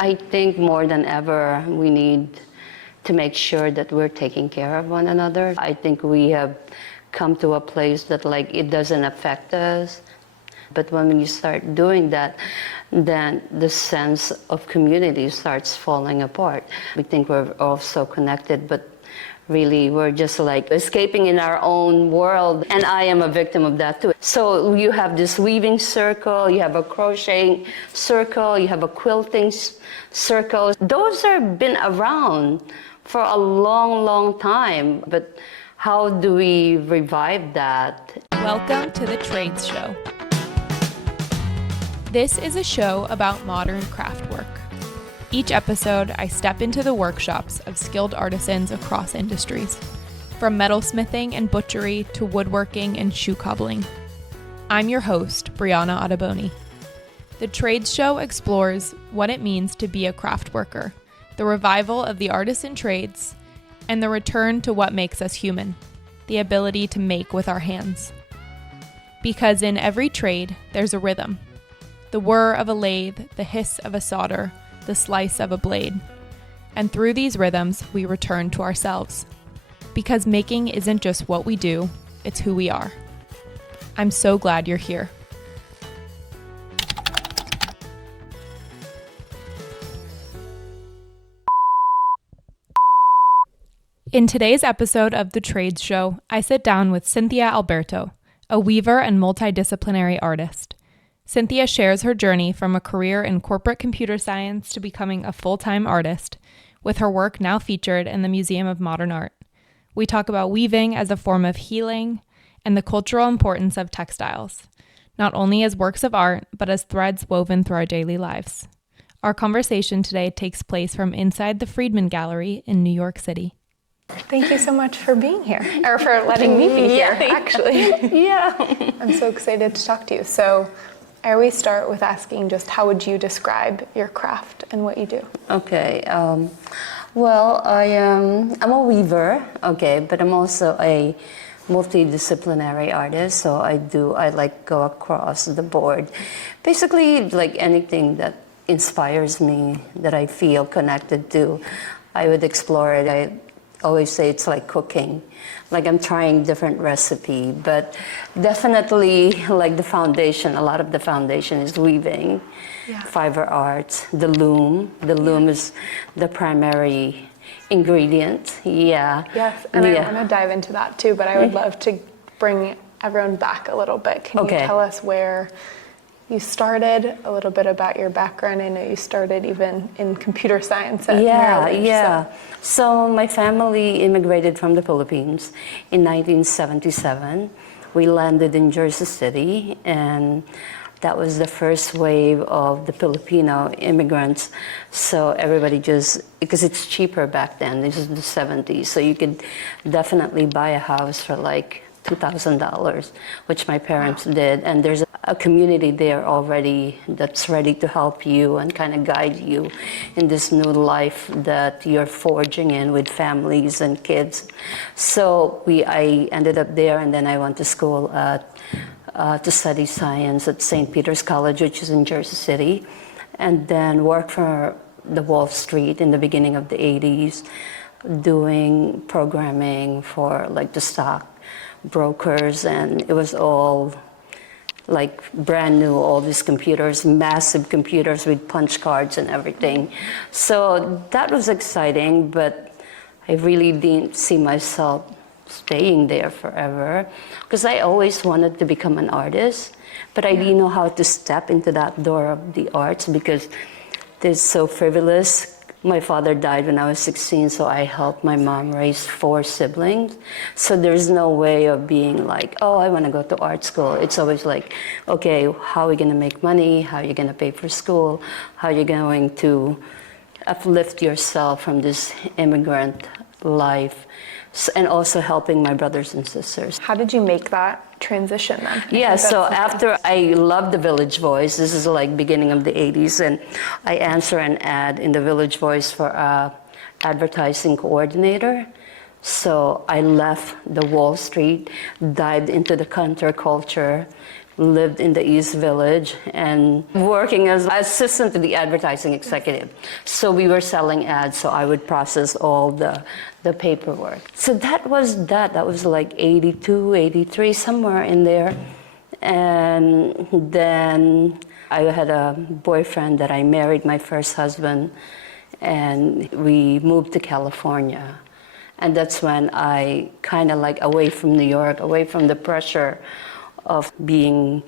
I think more than ever, we need to make sure that we're taking care of one another. I think we have come to a place that it doesn't affect us. But when you start doing that, then the sense of community starts falling apart. We think we're all so connected, but really we're just escaping in our own world. And I am a victim of that too. So you have this weaving circle, you have a crocheting circle, you have a quilting circle. Those have been around for a long, long time. But how do we revive that? Welcome to the Trades Show. This is a show about modern craft work. Each episode, I step into the workshops of skilled artisans across industries, from metalsmithing and butchery to woodworking and shoe cobbling. I'm your host, Briana Ottoboni. The Trades Show explores what it means to be a craft worker, the revival of the artisan trades, and the return to what makes us human, the ability to make with our hands. Because in every trade, there's a rhythm. The whir of a lathe, the hiss of a solder, the slice of a blade. And through these rhythms, we return to ourselves. Because making isn't just what we do, it's who we are. I'm so glad you're here. In today's episode of The Trades Show, I sit down with Cynthia Alberto, a weaver and multidisciplinary artist. Cynthia shares her journey from a career in corporate computer science to becoming a full-time artist, with her work now featured in the Museum of Modern Art. We talk about weaving as a form of healing and the cultural importance of textiles, not only as works of art, but as threads woven through our daily lives. Our conversation today takes place from inside the Fridman Gallery in New York City. Thank you so much for being here, or for letting me be here, actually. Yeah. I'm so excited to talk to you. So I always start with asking just how would you describe your craft and what you do? Okay. Well, I'm a weaver, but I'm also a multidisciplinary artist. So I go across the board. Basically, anything that inspires me, that I feel connected to, I would explore it. I always say it's like cooking. I'm trying different recipe, but definitely the foundation, a lot of the foundation is weaving, fiber arts, the loom. The loom is the primary ingredient, Yes, and I want to dive into that too, but I would love to bring everyone back a little bit. Can you tell us where you started, a little bit about your background? I know you started even in computer science at Merrill Lynch. So my family immigrated from the Philippines in 1977. We landed in Jersey City, and that was the first wave of the Filipino immigrants. So everybody because it's cheaper back then, this is the 70s, so you could definitely buy a house for $2,000, which my parents did. And there's a community there already that's ready to help you and kind of guide you in this new life that you're forging in with families and kids. So I ended up there, and then I went to school to study science at St. Peter's College, which is in Jersey City, and then worked for the Wall Street in the beginning of the 80s, doing programming for the stock brokers, and it was all brand new, all these computers, massive computers with punch cards and everything. So that was exciting, but I really didn't see myself staying there forever, because I always wanted to become an artist, but I didn't know how to step into that door of the arts because it's so frivolous. My father died when I was 16, so I helped my mom raise 4 siblings. So there's no way of being I want to go to art school. It's always okay, how are we going to make money? How are you going to pay for school? How are you going to uplift yourself from this immigrant life? And also helping my brothers and sisters. How did you make that transition then? So after I loved the Village Voice, this is beginning of the 80s, and I answer an ad in the Village Voice for advertising coordinator. So I left the Wall Street, dived into the counterculture, lived in the East Village and working as assistant to the advertising executive. So we were selling ads, so I would process all the paperwork. So that was like 82, 83, somewhere in there. And then I had a boyfriend that I married, my first husband, and we moved to California. And that's when I kind of like away from New York, away from the pressure of being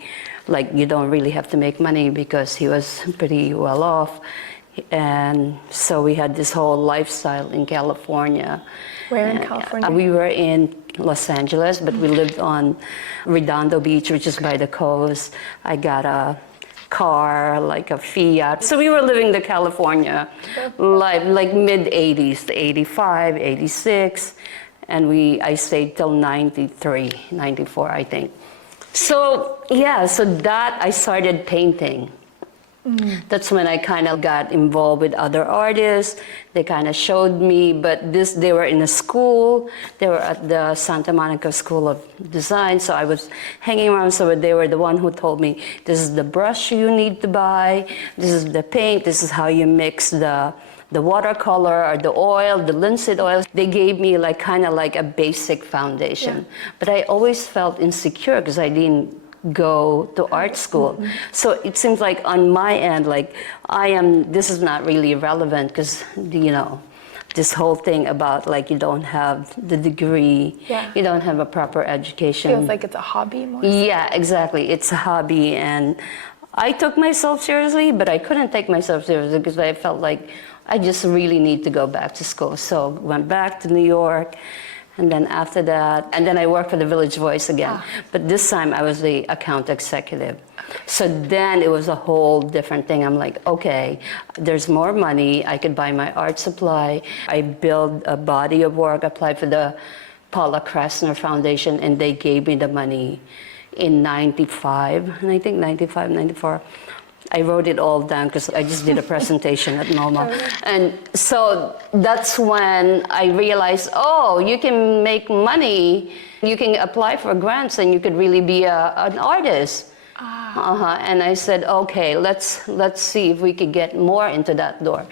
like, you don't really have to make money, because he was pretty well off. And so we had this whole lifestyle in California. Where in California? We were in Los Angeles, but we lived on Redondo Beach, which is by the coast. I got a car, like a Fiat. So we were living the California life, like mid-80s, 85, 86. And I stayed till 93, 94, I think. So, yeah, so that I started painting. That's when I kind of got involved with other artists. They kind of showed me, but they were in a school. They were at the Santa Monica School of Design, so I was hanging around. So they were the one who told me, this is the brush you need to buy, this is the paint, this is how you mix the watercolor or the oil, the linseed oil. They gave me like kind of like a basic foundation. Yeah. But I always felt insecure because I didn't go to art school. So it seems like on my end, like this is not really relevant, because, you know, this whole thing about like you don't have the degree, you don't have a proper education. Feels like it's a hobby more. Yeah, exactly. It's a hobby, and I took myself seriously, but I couldn't take myself seriously because I felt like I just really need to go back to school. So went back to New York. And then after that, and then I worked for the Village Voice again. But this time I was the account executive. So then it was a whole different thing. I'm like, okay, there's more money. I could buy my art supply. I built a body of work, applied for the Paula Krasner Foundation, and they gave me the money in 95, and I think 95, 94. I wrote it all down because I just did a presentation at MoMA. And so that's when I realized, oh, you can make money, you can apply for grants, and you could really be an artist. And I said, okay, let's see if we could get more into that door.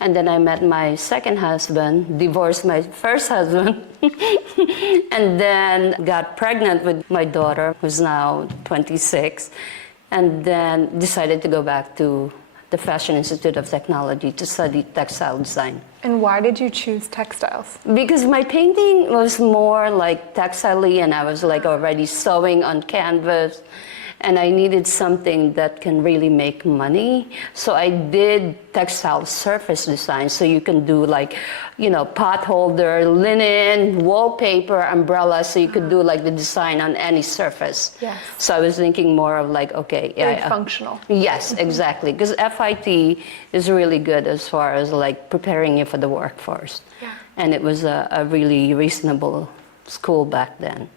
And then I met my second husband, divorced my first husband, and then got pregnant with my daughter, who's now 26. And then decided to go back to the Fashion Institute of Technology to study textile design. And why did you choose textiles? Because my painting was more like textile-y, and I was like already sewing on canvas, and I needed something that can really make money. So I did textile surface design, so you can do like, you know, pot holder, linen, wallpaper, umbrella, so you could do like the design on any surface. Yes. So I was thinking more of like, okay, yeah, functional. Yes, exactly, because FIT is really good as far as like preparing you for the workforce. Yeah. And it was a really reasonable school back then.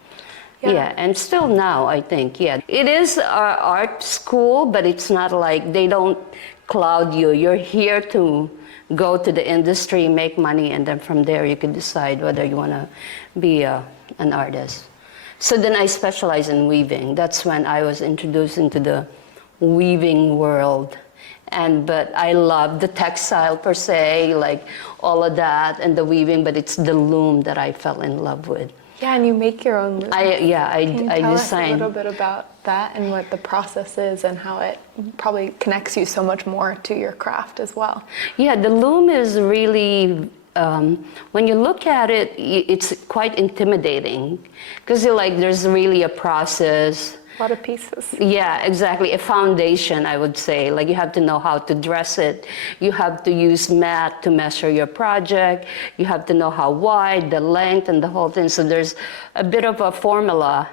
Yeah, and still now, I think, yeah. It is our art school, but it's not like they don't cloud you. You're here to go to the industry, make money, and then from there you can decide whether you want to be an artist. So then I specialize in weaving. That's when I was introduced into the weaving world. But I love the textile per se, like all of that, and the weaving, but it's the loom that I fell in love with. Yeah, and you make your own loom. I Can you tell design. us a little bit about that and what the process is and how it probably connects you so much more to your craft as well? Yeah, the loom is really, when you look at it, it's quite intimidating because there's really a process. A lot of pieces. Yeah, exactly. A foundation, I would say. Like you have to know how to dress it. You have to use mat to measure your project. You have to know how wide, the length, and the whole thing. So there's a bit of a formula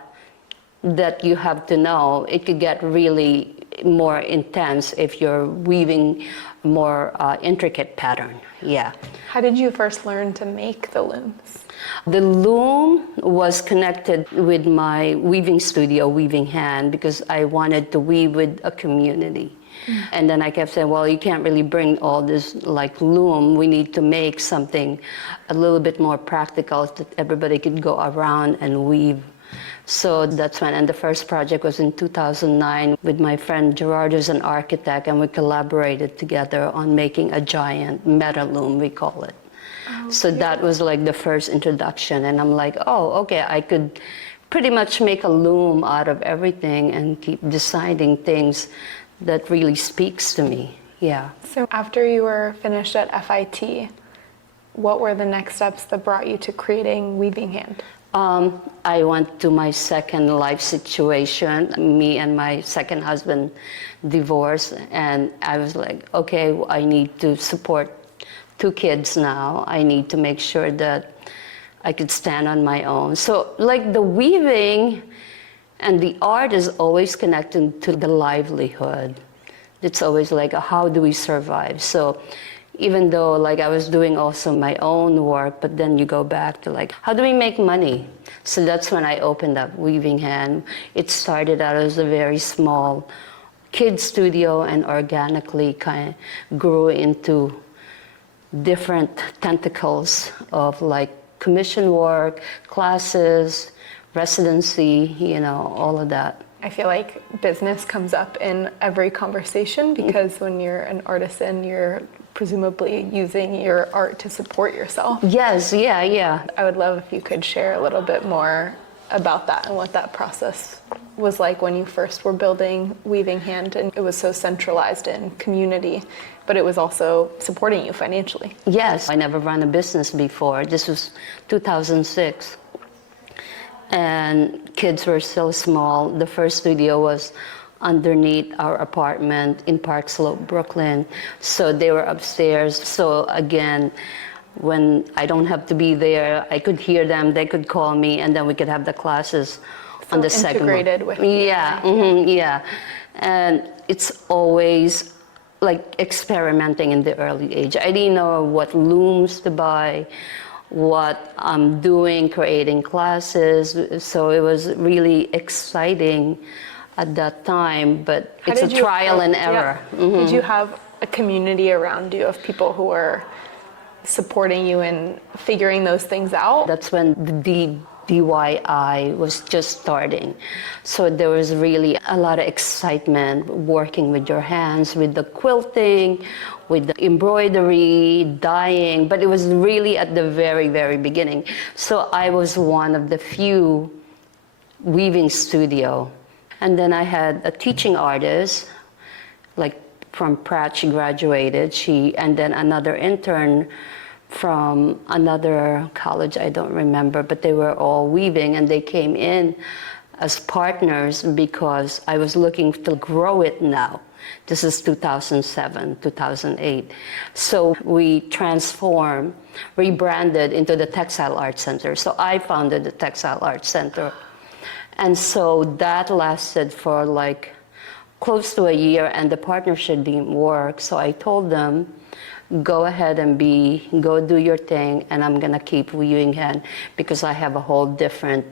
that you have to know. It could get really more intense if you're weaving more intricate pattern. Yeah. How did you first learn to make the looms? The loom was connected with my weaving studio, Weaving Hand, because I wanted to weave with a community. And then I kept saying, well, you can't really bring all this like loom. We need to make something a little bit more practical that everybody could go around and weave So that's when, and the first project was in 2009 with my friend Gerard, who's an architect, and we collaborated together on making a giant metal loom, we call it. Oh, so that was like the first introduction, and I'm like, oh, okay, I could pretty much make a loom out of everything and keep deciding things that really speaks to me, yeah. So after you were finished at FIT, what were the next steps that brought you to creating Weaving Hand? I went to my second life situation. Me and my second husband divorced, and I was like, okay, I need to support 2 kids now. I need to make sure that I could stand on my own. So like the weaving and the art is always connected to the livelihood. It's always like, how do we survive? So even though like I was doing also my own work, but then you go back to like, how do we make money? So that's when I opened up Weaving Hand. It started out as a very small kid studio and organically kind of grew into different tentacles of like commission work, classes, residency, you know, all of that. I feel like business comes up in every conversation because when you're an artisan, you're presumably using your art to support yourself. Yes, yeah. I would love if you could share a little bit more about that and what that process was like when you first were building Weaving Hand, and it was so centralized in community, but it was also supporting you financially. Yes, I never run a business before. This was 2006. And kids were still small. The first studio was underneath our apartment in Park Slope, Brooklyn. So they were upstairs. So again, when I don't have to be there, I could hear them, they could call me, and then we could have the classes on the second one. Integrated with you. Yeah. And it's always like experimenting in the early age. I didn't know what looms to buy, what I'm doing, creating classes. So it was really exciting at that time, but it's a trial and error. Yeah. Mm-hmm. Did you have a community around you of people who were supporting you in figuring those things out? That's when the DIY was just starting. So there was really a lot of excitement working with your hands, with the quilting, with the embroidery, dyeing, but it was really at the very, very beginning. So I was one of the few weaving studio. And then I had a teaching artist, like from Pratt, she graduated, and then another intern from another college, I don't remember, but they were all weaving, and they came in as partners because I was looking to grow it now. This is 2007, 2008. So we transformed, rebranded into the Textile Arts Center. So I founded the Textile Arts Center. And so that lasted for like close to a year, and the partnership didn't work. So I told them, go ahead and go do your thing, and I'm gonna keep Weaving Hand because I have a whole different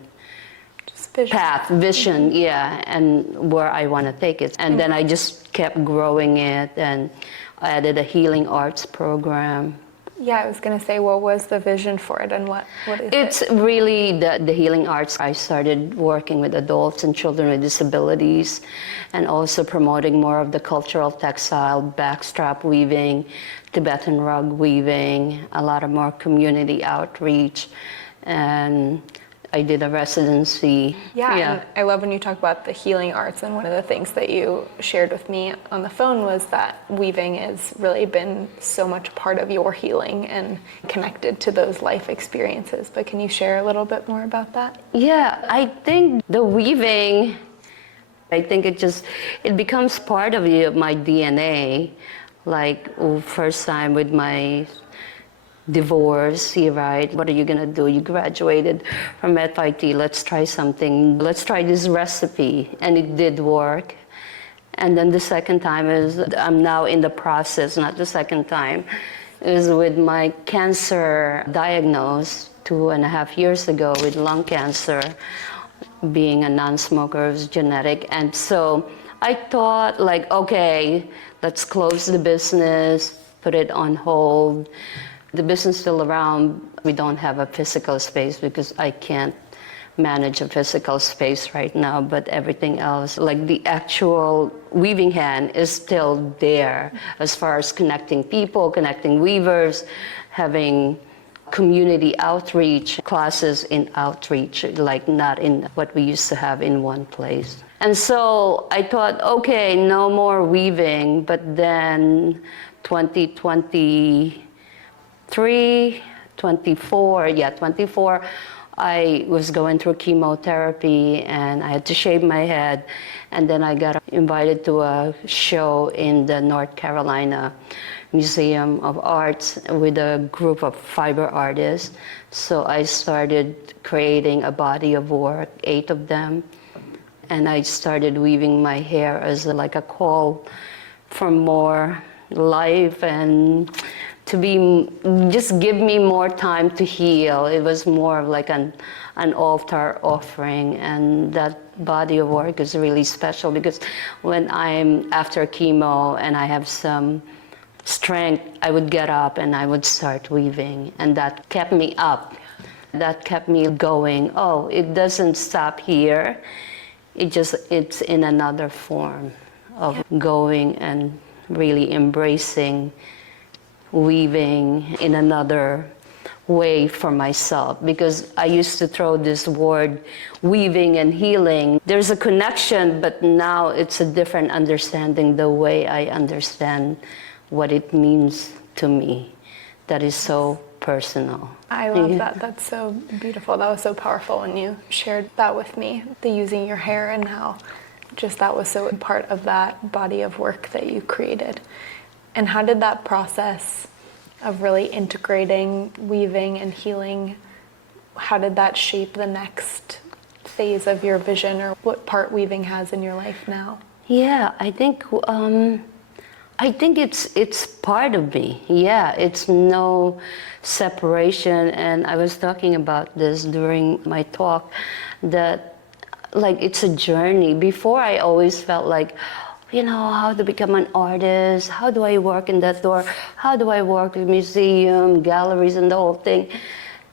vision, yeah, and where I want to take it. And then I just kept growing it, and I added a healing arts program. Yeah, I was going to say, what was the vision for it, and what is it? It's really the healing arts. I started working with adults and children with disabilities, and also promoting more of the cultural textile, backstrap weaving, Tibetan rug weaving, a lot of more community outreach, and I did a residency. Yeah, and I love when you talk about the healing arts, and one of the things that you shared with me on the phone was that weaving has really been so much part of your healing and connected to those life experiences. But can you share a little bit more about that? Yeah, I think the weaving, it becomes part of my DNA. Like first time with my divorce, right? What are you gonna do? You graduated from FIT, let's try something. Let's try this recipe. And it did work. And then the second time is, I'm now in the process, not the second time, is with my cancer diagnosis 2.5 years ago with lung cancer. Being a non-smoker, it was genetic. And so I thought like, okay, let's close the business, put it on hold. The business is still around. We don't have a physical space because I can't manage a physical space right now, but everything else, like the actual weaving hand is still there as far as connecting people, connecting weavers, having community outreach, classes in outreach, like not in what we used to have in one place. And so I thought, okay, no more weaving, but then 2023, 24, I was going through chemotherapy and I had to shave my head, and then I got invited to a show in the North Carolina Museum of Arts with a group of fiber artists. So I started creating a body of work, 8 of them, and I started weaving my hair as like a call for more life and to be, just give me more time to heal. It was more of like an altar offering, and that body of work is really special because when I'm after chemo and I have some strength, I would get up and I would start weaving, and that kept me up. That kept me going. Oh, it doesn't stop here. It's in another form of going and really embracing weaving in another way for myself, because I used to throw this word weaving and healing. There's a connection, but now it's a different understanding, the way I understand what it means to me. That is so personal. I love that. That's so beautiful. That was so powerful when you shared that with me, the using your hair and how just that was so part of that body of work that you created. And how did that process of really integrating weaving and healing, how did that shape the next phase of your vision, or what part weaving has in your life now? Yeah, I think it's part of me. Yeah, it's no separation. And I was talking about this during my talk, that like it's a journey. Before I always felt like, you know, how to become an artist, how do I work in that door, how do I work in museum, galleries, and the whole thing.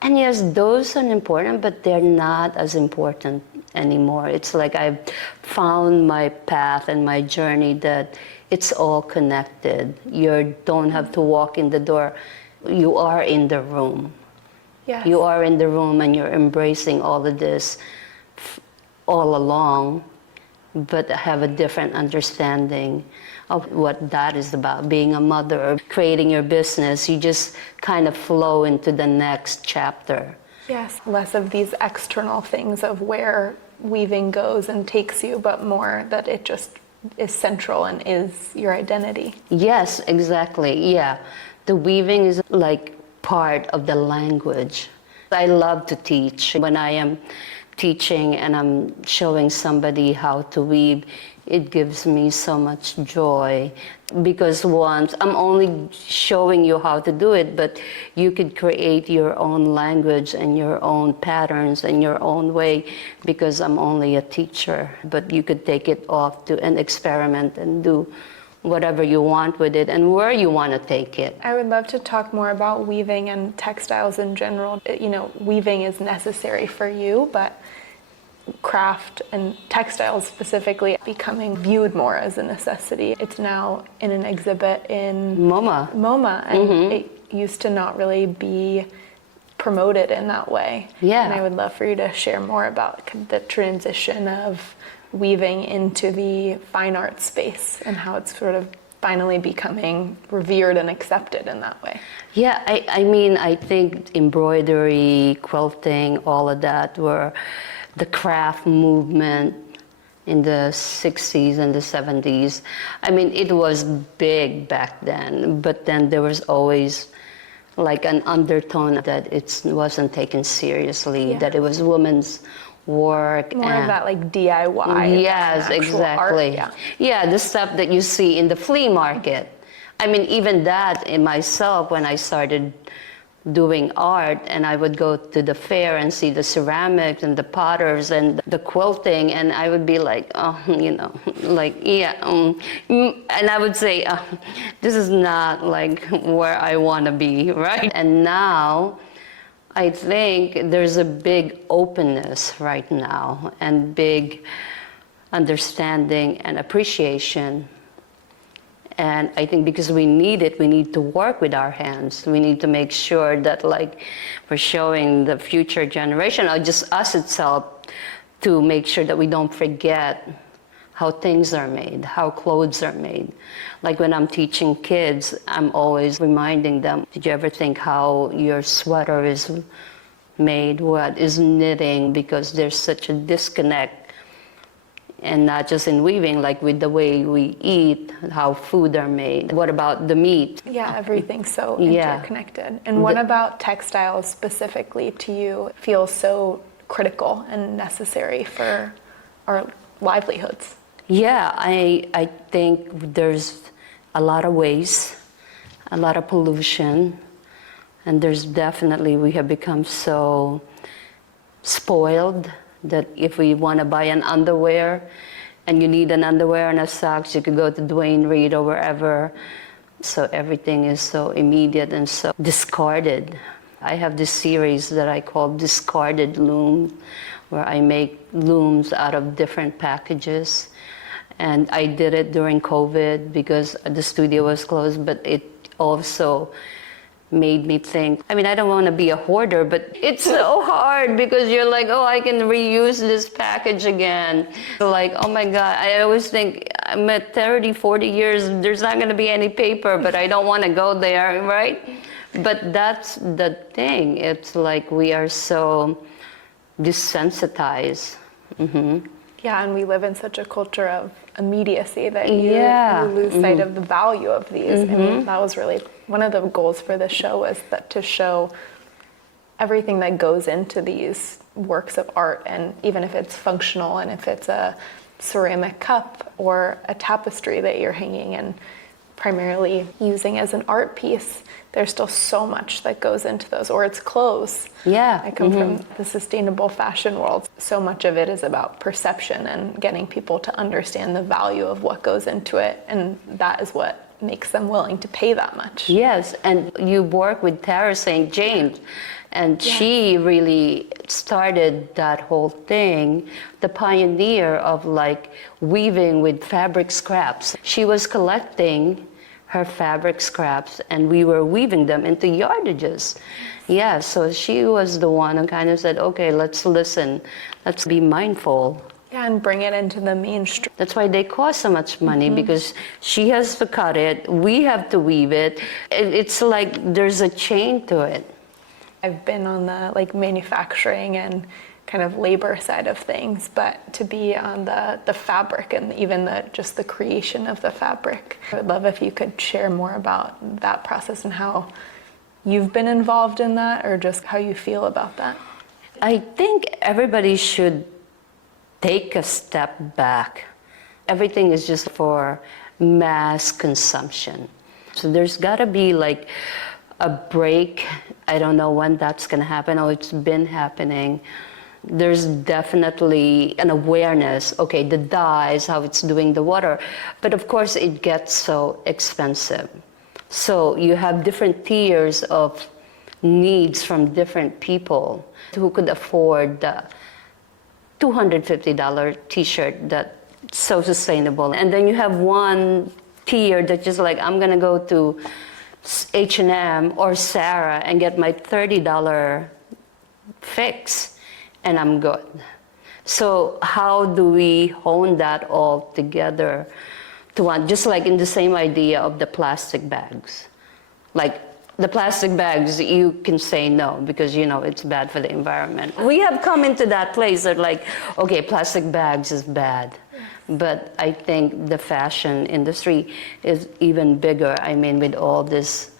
And yes, those are important, but they're not as important anymore. It's like I've found my path and my journey, that it's all connected. You don't have to walk in the door. You are in the room. Yes. You are in the room and you're embracing all of this all along, but have a different understanding of what that is about. Being a mother or creating your business, you just kind of flow into the next chapter. Yes, less of these external things of where weaving goes and takes you, but more that it just is central and is your identity. Yes, exactly, yeah. The weaving is like part of the language. I love to teach. When I am teaching and I'm showing somebody how to weave, it gives me so much joy, because once I'm only showing you how to do it, but you could create your own language and your own patterns and your own way, because I'm only a teacher. But you could take it off to an experiment and do whatever you want with it and where you want to take it. I would love to talk more about weaving and textiles in general. You know, weaving is necessary for you, but craft and textiles specifically becoming viewed more as a necessity. It's now in an exhibit in MoMA, and it used to not really be promoted in that way. Yeah. And I would love for you to share more about the transition of weaving into the fine art space and how it's sort of finally becoming revered and accepted in that way. Yeah, I mean, I think embroidery, quilting, all of that were the craft movement in the 60s and the 70s. I mean, it was big back then, but then there was always like an undertone that it wasn't taken seriously, that it was women's work. More of that like DIY. Yes, exactly. Art, yeah, the stuff that you see in the flea market. I mean, even that in myself, when I started doing art, and I would go to the fair and see the ceramics and the potters and the quilting, and I would be like, oh, you know, like, and I would say, this is not like where I want to be, right? And now I think there's a big openness right now and big understanding and appreciation. And I think because we need it, we need to work with our hands. We need to make sure that like we're showing the future generation, or just us itself, to make sure that we don't forget how things are made, how clothes are made. Like when I'm teaching kids, I'm always reminding them, did you ever think how your sweater is made, what is knitting? Because there's such a disconnect. And not just in weaving, like with the way we eat, how food are made. What about the meat? Yeah, everything's so interconnected. And what about textiles specifically to you feels so critical and necessary for our livelihoods? Yeah, I think there's a lot of waste, a lot of pollution, and there's definitely, we have become so spoiled that if we want to buy an underwear and you need an underwear and a socks, you could go to Dwayne Reed or wherever. So everything is so immediate and so discarded. I have this series that I call Discarded Loom, where I make looms out of different packages. And I did it during COVID because the studio was closed, but it also made me think, I mean, I don't want to be a hoarder, but it's so hard because you're like, oh, I can reuse this package again. So like, oh my God, I always think I'm at 30, 40 years, there's not going to be any paper, but I don't want to go there, right? But that's the thing. It's like we are so desensitized. Mm-hmm. Yeah, and we live in such a culture of immediacy that you lose sight of the value of these. I mean, that was really one of the goals for the show, was that to show everything that goes into these works of art, and even if it's functional and if it's a ceramic cup or a tapestry that you're hanging and primarily using as an art piece, there's still so much that goes into those, or it's clothes. Yeah. I come from the sustainable fashion world. So much of it is about perception and getting people to understand the value of what goes into it, and that is what makes them willing to pay that much. Yes, and you work with Tara St. James, and she really started that whole thing, the pioneer of like weaving with fabric scraps. She was collecting her fabric scraps and we were weaving them into yardages. Yeah, so she was the one who kind of said, okay, let's listen, let's be mindful. Yeah, and bring it into the mainstream. That's why they cost so much money, because she has to cut it, we have to weave it. It's like there's a chain to it. I've been on the like manufacturing and kind of labor side of things, but to be on the fabric and even just the creation of the fabric. I would love if you could share more about that process and how you've been involved in that, or just how you feel about that. I think everybody should take a step back. Everything is just for mass consumption. So there's gotta be like a break. I don't know when that's gonna happen. Oh, it's been happening. There's definitely an awareness, okay, the dyes, how it's doing the water, but of course it gets so expensive. So you have different tiers of needs from different people who could afford the $250 t-shirt that's so sustainable. And then you have one tier that's just like, I'm gonna go to H&M or Sarah and get my $30 fix, and I'm good. So how do we hone that all together to one, just like in the same idea of the plastic bags. Like the plastic bags, you can say no because you know it's bad for the environment. We have come into that place that like, okay, plastic bags is bad. But I think the fashion industry is even bigger. I mean, with all these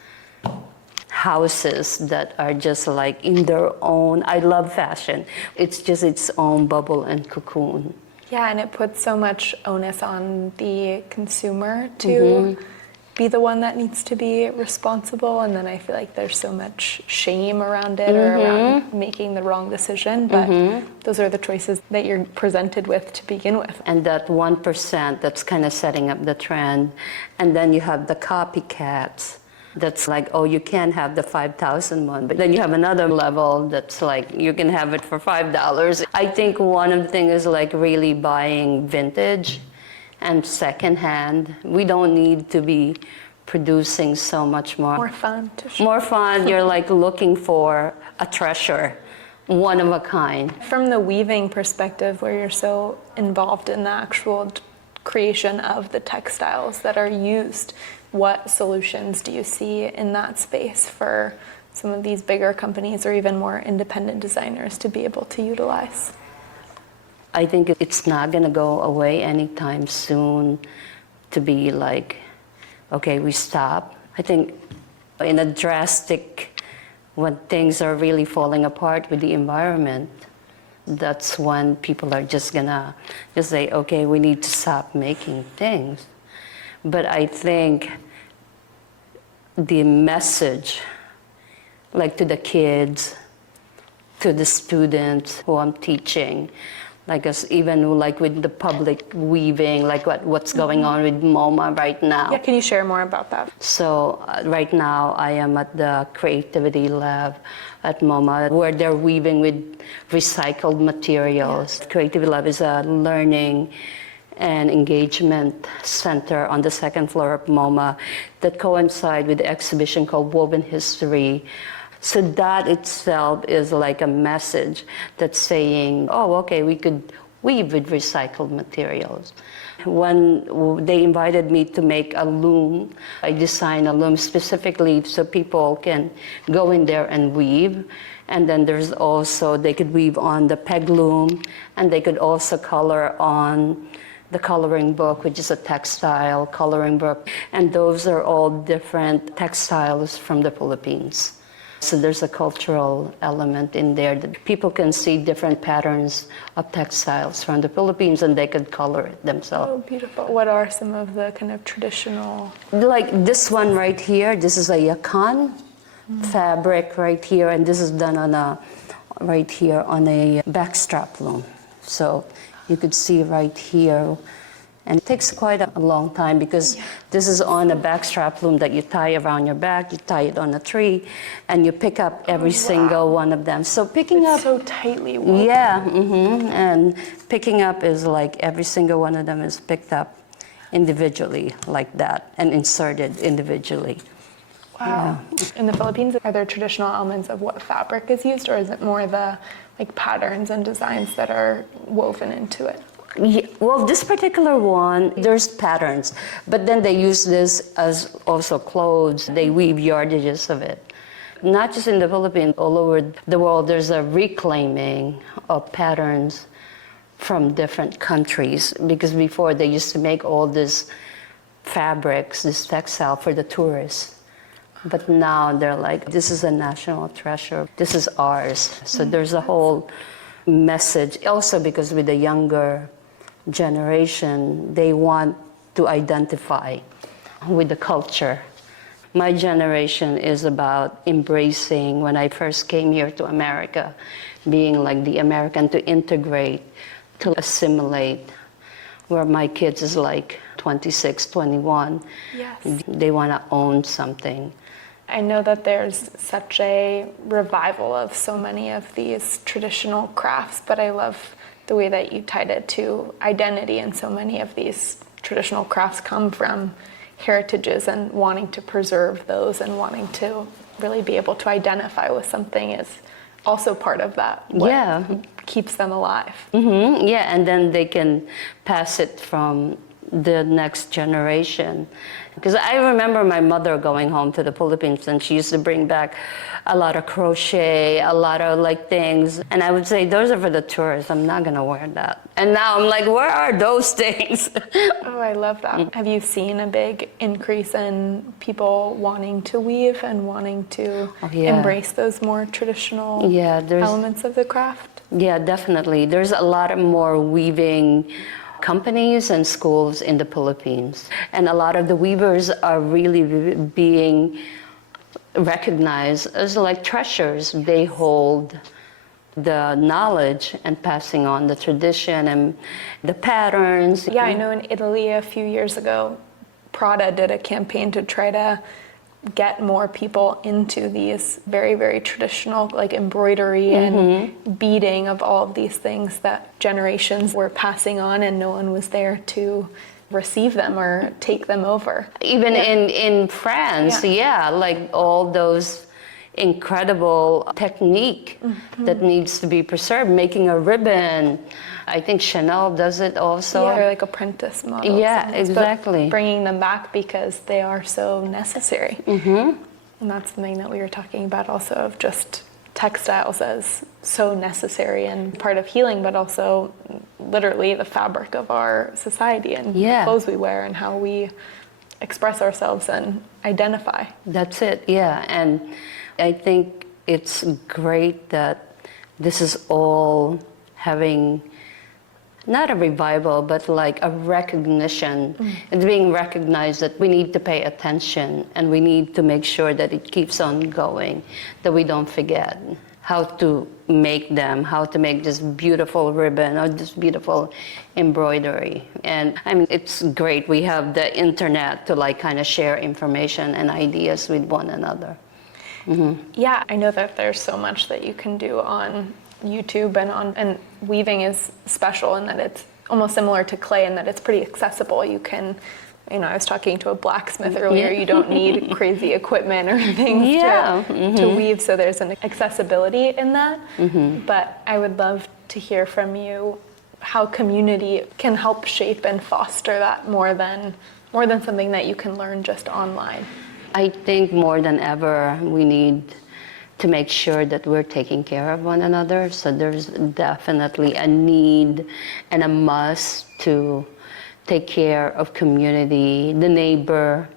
houses that are just like in their own, I love fashion. It's just its own bubble and cocoon. Yeah, and it puts so much onus on the consumer to be the one that needs to be responsible. And then I feel like there's so much shame around it or around making the wrong decision. But those are the choices that you're presented with to begin with. And that 1% that's kind of setting up the trend. And then you have the copycats That's like, oh, you can't have the 5,000 one, but then you have another level that's like, you can have it for $5. I think one of the things is like really buying vintage and secondhand. We don't need to be producing so much more. More fun to show. More fun, you're like looking for a treasure, one of a kind. From the weaving perspective, where you're so involved in the actual creation of the textiles that are used, what solutions do you see in that space for some of these bigger companies or even more independent designers to be able to utilize? I think it's not going to go away anytime soon to be like, okay, we stop. I think in a drastic, when things are really falling apart with the environment, that's when people are just going to just say, okay, we need to stop making things. But I think the message, like to the kids, to the students who I'm teaching, like us, even like with the public weaving, like what's going on with MoMA right now. Yeah, can you share more about that? So right now I am at the creativity lab at MoMA, where they're weaving with recycled materials. Yes. Creativity lab is a learning and engagement center on the second floor of MoMA that coincide with the exhibition called Woven History. So that itself is like a message that's saying, oh, okay, we could weave with recycled materials. When they invited me to make a loom, I designed a loom specifically so people can go in there and weave. And then there's also, they could weave on the peg loom, and they could also color on the coloring book, which is a textile coloring book. And those are all different textiles from the Philippines. So there's a cultural element in there that people can see different patterns of textiles from the Philippines, and they could color it themselves. Oh, beautiful. What are some of the kind of traditional? Like this one right here, this is a yakan fabric right here, and this is done on a, right here on a backstrap loom. So you could see right here. And it takes quite a long time because this is on a backstrap loom that you tie around your back, you tie it on a tree, and you pick up every single one of them. So picking up... It's so tightly woven. Yeah, and picking up is like every single one of them is picked up individually like that and inserted individually. Wow. Yeah. In the Philippines, are there traditional elements of what fabric is used, or is it more the like patterns and designs that are woven into it? Yeah, well, this particular one, there's patterns, but then they use this as also clothes. They weave yardages of it. Not just in the Philippines, all over the world, there's a reclaiming of patterns from different countries, because before they used to make all these fabrics, this textile for the tourists. But now they're like, this is a national treasure. This is ours. So there's a whole message. Also because with the younger generation, they want to identify with the culture. My generation is about embracing, when I first came here to America, being like the American, to integrate, to assimilate, where my kids is like 26, 21. Yes. They want to own something. I know that there's such a revival of so many of these traditional crafts, but I love the way that you tied it to identity, and so many of these traditional crafts come from heritages, and wanting to preserve those and wanting to really be able to identify with something is also part of that. What keeps them alive. Mm-hmm. Yeah, and then they can pass it from the next generation. Because I remember my mother going home to the Philippines, and she used to bring back a lot of crochet, a lot of like things. And I would say, those are for the tourists. I'm not going to wear that. And now I'm like, where are those things? Oh, I love that. Have you seen a big increase in people wanting to weave and wanting to embrace those more traditional elements of the craft? Yeah, definitely. There's a lot more weaving companies and schools in the Philippines. And a lot of the weavers are really being recognized as like treasures. They hold the knowledge and passing on the tradition and the patterns. Yeah, I know in Italy a few years ago, Prada did a campaign to try to get more people into these very, very traditional, like embroidery and beading of all of these things that generations were passing on and no one was there to receive them or take them over. Even in France, like all those incredible technique that needs to be preserved, making a ribbon. I think Chanel does it also. Yeah, like apprentice models. Yeah, exactly. Bringing them back because they are so necessary. And that's something that we were talking about also, of just textiles as so necessary and part of healing, but also literally the fabric of our society and the clothes we wear and how we express ourselves and identify. That's it, yeah. And I think it's great that this is all having not a revival, but like a recognition. It's being recognized that we need to pay attention and we need to make sure that it keeps on going, that we don't forget how to make them, how to make this beautiful ribbon or this beautiful embroidery. And I mean, it's great. We have the internet to like kind of share information and ideas with one another. Yeah, I know that there's so much that you can do on YouTube and weaving is special in that it's almost similar to clay in that it's pretty accessible. You can, I was talking to a blacksmith earlier, you don't need crazy equipment or things to weave, so there's an accessibility in that. But I would love to hear from you how community can help shape and foster that more than something that you can learn just online. I think more than ever we need to make sure that we're taking care of one another. So there's definitely a need and a must to take care of community, the neighbor,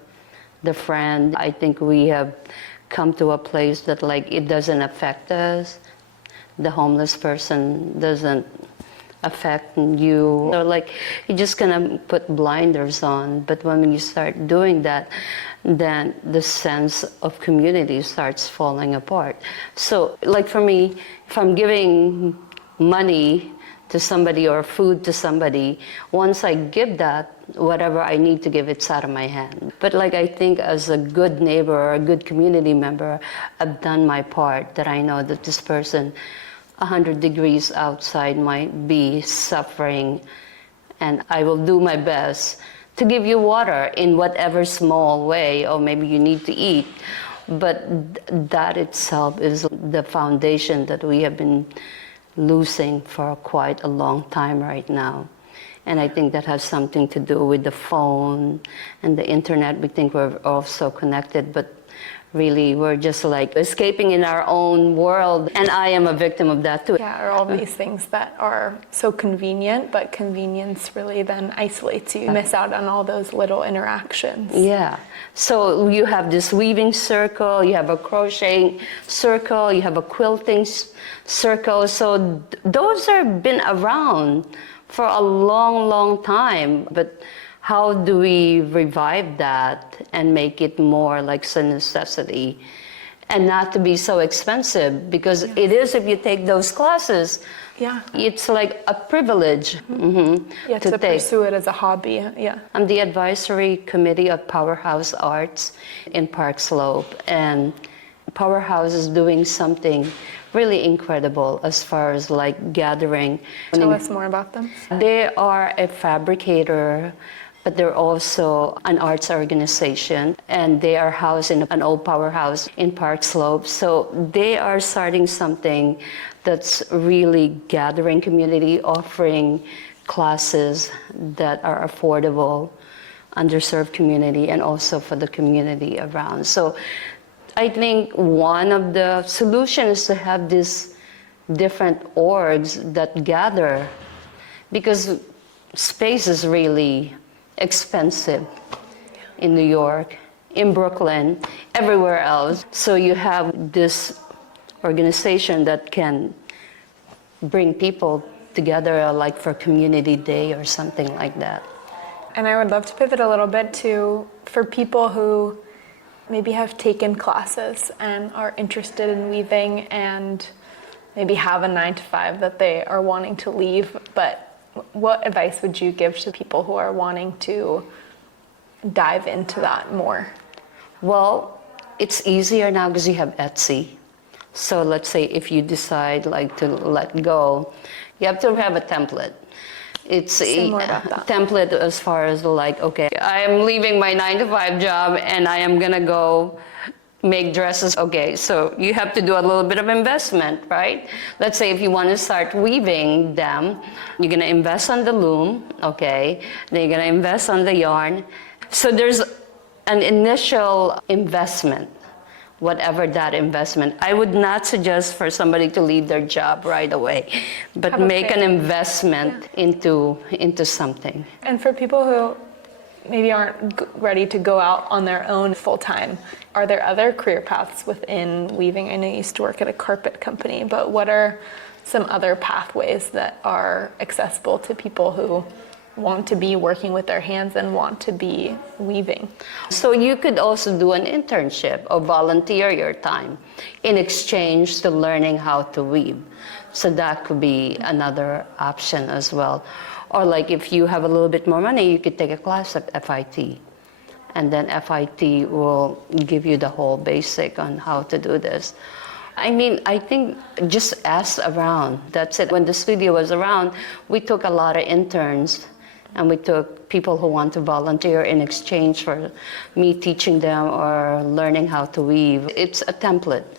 the friend. I think we have come to a place that like it doesn't affect us. The homeless person doesn't affect you. So like you're just gonna put blinders on. But when you start doing that, then the sense of community starts falling apart. So like for me, if I'm giving money to somebody or food to somebody, once I give that, whatever I need to give, it's out of my hand. But like I think as a good neighbor or a good community member, I've done my part, that I know that this person 100 degrees outside might be suffering, and I will do my best to give you water in whatever small way, or maybe you need to eat. But that itself is the foundation that we have been losing for quite a long time right now. And I think that has something to do with the phone and the internet. We think we're all so connected, but really we're just like escaping in our own world. And I am a victim of that too. Yeah, or all these things that are so convenient, but convenience really then isolates you. You miss out on all those little interactions. Yeah. So you have this weaving circle, you have a crocheting circle, you have a quilting circle. So those have been around for a long, long time. But how do we revive that and make it more like a necessity and not to be so expensive? Because it is, if you take those classes, it's like a privilege to pursue it as a hobby. I'm the advisory committee of Powerhouse Arts in Park Slope, and Powerhouse is doing something really incredible as far as like gathering. Tell us more about them. They are a fabricator, but they're also an arts organization, and they are housed in an old powerhouse in Park Slope. So they are starting something that's really gathering community, offering classes that are affordable, underserved community, and also for the community around. So I think one of the solutions is to have these different orgs that gather, because space is really expensive in New York, in Brooklyn, everywhere else. So you have this organization that can bring people together, like for Community Day or something like that. And I would love to pivot a little bit to, for people who maybe have taken classes and are interested in weaving and maybe have a 9-to-5 that they are wanting to leave, but what advice would you give to people who are wanting to dive into that more? Well, It's easier now because you have Etsy. So let's say if you decide like to let go, you have to have a template. It's a template as far as like, okay, I am leaving my 9-to-5 job and I am gonna go make dresses. Okay, so you have to do a little bit of investment, right? Let's say if you want to start weaving them, you're gonna invest on the loom, okay? Then you're gonna invest on the yarn. So there's an initial investment, whatever that investment. I would not suggest for somebody to leave their job right away, but make an investment into something. And for people who maybe aren't ready to go out on their own full-time, are there other career paths within weaving? I know you used to work at a carpet company, but what are some other pathways that are accessible to people who want to be working with their hands and want to be weaving? So you could also do an internship or volunteer your time in exchange to learning how to weave. So that could be another option as well. Or like if you have a little bit more money, you could take a class at FIT. And then FIT will give you the whole basic on how to do this. I mean, I think just ask around. That's it. When the studio was around, we took a lot of interns and we took people who want to volunteer in exchange for me teaching them or learning how to weave. It's a template.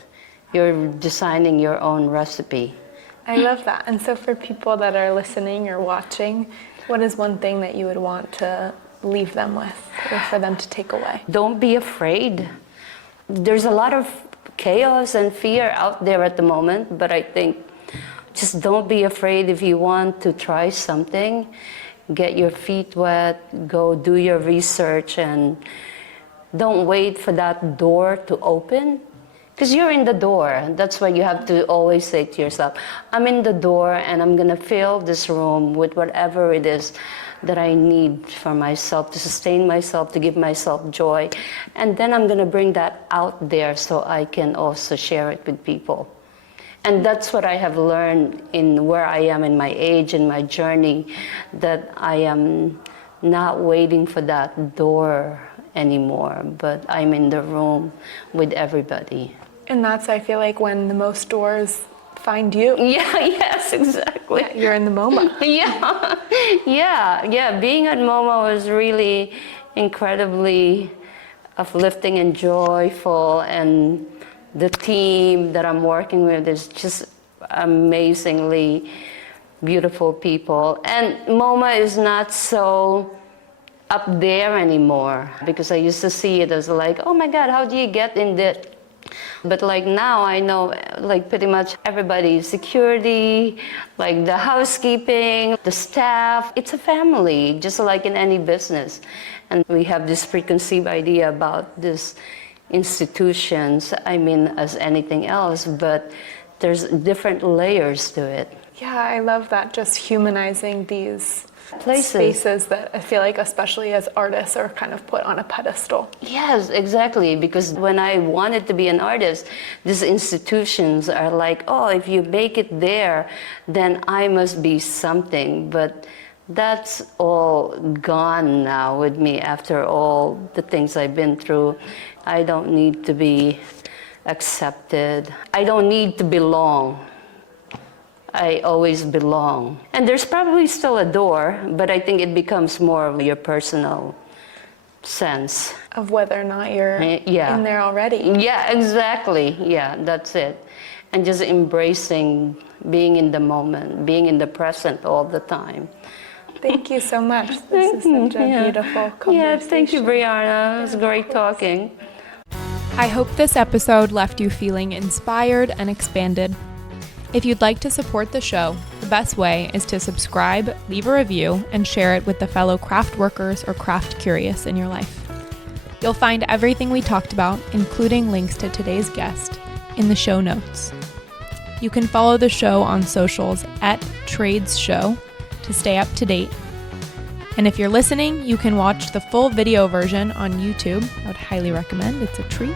You're designing your own recipe. I love that. And so for people that are listening or watching, what is one thing that you would want to leave them with or for them to take away? Don't be afraid. There's a lot of chaos and fear out there at the moment, but I think just don't be afraid. If you want to try something, get your feet wet, go do your research, and don't wait for that door to open. Because you're in the door. That's why you have to always say to yourself, I'm in the door and I'm going to fill this room with whatever it is that I need for myself, to sustain myself, to give myself joy. And then I'm going to bring that out there so I can also share it with people. And that's what I have learned in where I am in my age, in my journey, that I am not waiting for that door anymore, but I'm in the room with everybody. And that's, I feel like, when the most doors find you. Yeah, yes, exactly. Yeah, you're in the MoMA. Yeah. Being at MoMA was really incredibly uplifting and joyful, and the team that I'm working with is just amazingly beautiful people. And MoMA is not so up there anymore, because I used to see it as like, oh my God, how do you get in there? But like now I know like pretty much everybody, security, like the housekeeping, the staff, it's a family, just like in any business. And we have this preconceived idea about these institutions, I mean, as anything else, but there's different layers to it. Yeah, I love that, just humanizing these spaces that I feel like, especially as artists, are kind of put on a pedestal. Yes, exactly. Because when I wanted to be an artist, these institutions are like, oh, if you make it there, then I must be something. But that's all gone now with me after all the things I've been through. I don't need to be accepted. I don't need to belong. I always belong. And there's probably still a door, but I think it becomes more of your personal sense. Of whether or not you're in there already. Yeah, exactly. Yeah, that's it. And just embracing being in the moment, being in the present all the time. Thank you so much. This is such a beautiful conversation. Yeah, thank you, Briana. It was great talking. I hope this episode left you feeling inspired and expanded. If you'd like to support the show, the best way is to subscribe, leave a review, and share it with the fellow craft workers or craft curious in your life. You'll find everything we talked about, including links to today's guest, in the show notes. You can follow the show on socials @TradesShow to stay up to date. And if you're listening, you can watch the full video version on YouTube. I would highly recommend. It's a treat.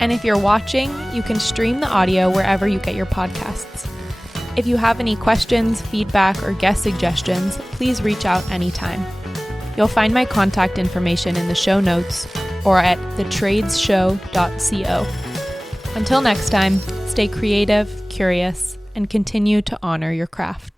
And if you're watching, you can stream the audio wherever you get your podcasts. If you have any questions, feedback, or guest suggestions, please reach out anytime. You'll find my contact information in the show notes, or at thetradesshow.co. Until next time, stay creative, curious, and continue to honor your craft.